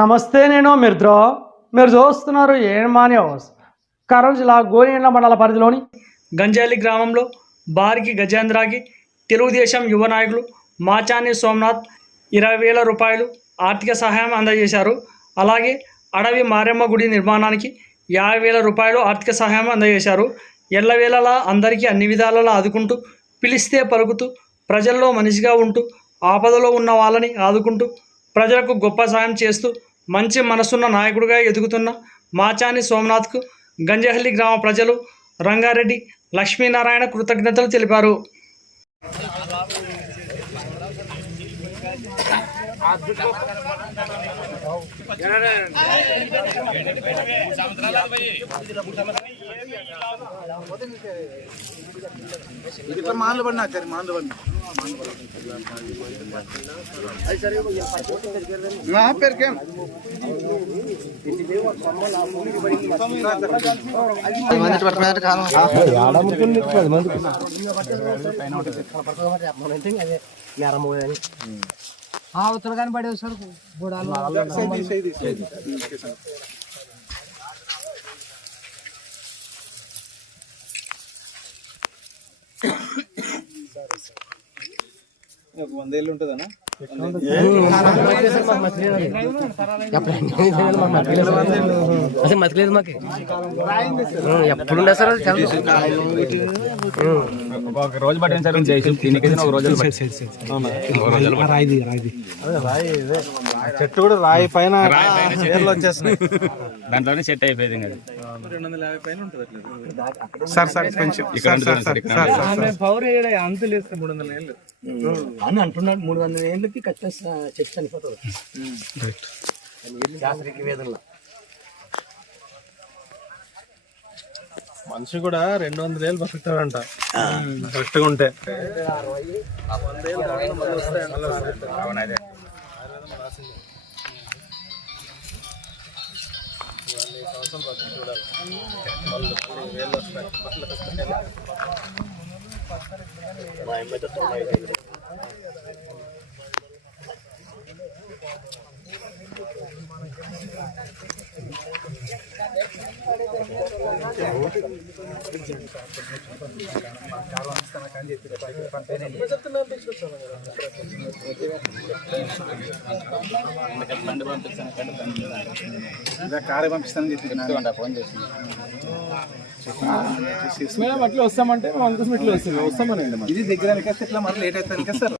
నమస్తే నేను మిత్రో మీరు చూస్తున్నారు ఏమాని హౌస్? కర్నూలు జిల్లా గోనియండ్ల మండల పరిధిలోని గంజాలి గ్రామంలో బారికి గజేంద్రాకి తెలుగుదేశం యువ నాయకులు మాచాని సోమనాథ్ ఇరవై వేల రూపాయలు ఆర్థిక సహాయం అందజేశారు. అలాగే అడవి మారెమ్మ గుడి నిర్మాణానికి యాభై వేల రూపాయలు ఆర్థిక సహాయం అందజేశారు. ఎల్లవేళలా అందరికీ అన్ని విధాలలో ఆదుకుంటూ పిలిస్తే పలుకుతూ ప్రజల్లో మనిషిగా ఉంటూ ఆపదలో ఉన్న వాళ్ళని ఆదుకుంటూ ప్రజలకు గొప్ప సాయం చేస్తూ మంచి మనసున్న నాయకుడిగా ఎదుగుతున్న మాచాని సోమనాథ్కు గంజహల్లి గ్రామ ప్రజలు రంగారెడ్డి లక్ష్మీనారాయణ కృతజ్ఞతలు తెలిపారు. మానలు పడినా సరే మానలు పడినా నా పేరుకేం అవతల కానీ పడే సార్ గోడాలు ఒక వందేళ్ళు ఉంటుందన్నా అసలు మతలేదు మాకు ఎప్పుడు సార్ అది ఒక రోజు పట్టించారు ఒక రోజు చెట్టు కూడా రాయి పైన ఏర్లు దాంట్లోనే సెట్ అయిపోయింది ఇంకా సార్ సార్ కొంచెం ఇక్కడ ఉంటుంది సార్, ఇక్కడ ఉంటుంది. మూడు వందల ఏళ్ళు ఏళ్ళకి ఖచ్చితంగా చెట్టు చనిపోతుంది శాస్త్రీయ వేదంలో మనిషి కూడా రెండు వందల ఏళ్ళు బతుకుతాడంట. కరెక్ట్గా ఉంటే. మా అమ్మాయితో తొంభై ఐదు బండి పంపిస్తాను బండి పంపిస్తాను. పంపిస్తానని చెప్పి ఫోన్ చేసి మేడం అట్లా వస్తామంటే మన కోసం ఇట్లా వస్తుంది వస్తామని ఇది దగ్గర ఇట్లా మరి లేట్ అవుతుంది సార్